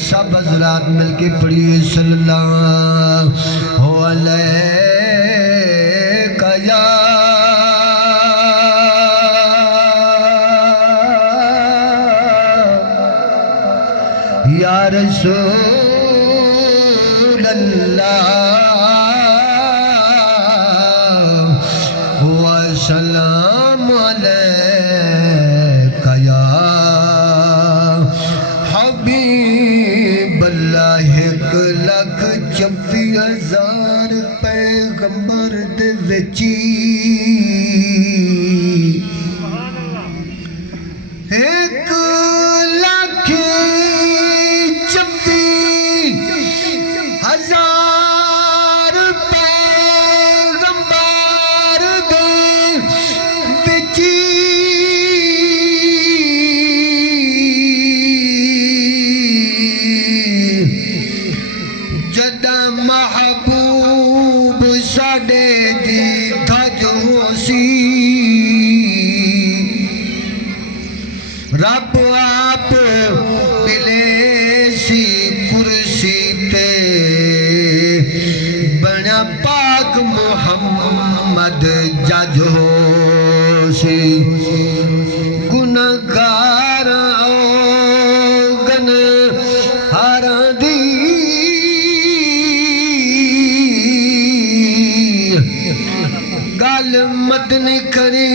سب حضرات مل کے پڑھیے صلی اللہ علیہ یا رسول اللہ وسلام علیکہ یا حبیب اللہ 1,24,000 پیغمبر دے وچی 1,24,000 پیغمبر دے وچی جدا محبوب ساڈے دی دھج ہوسی رب آپ ملے سی کرسی تے بنا پاک محمد جج ہو سی گنہگاراں گنہاراں دی گل مت نہیں کری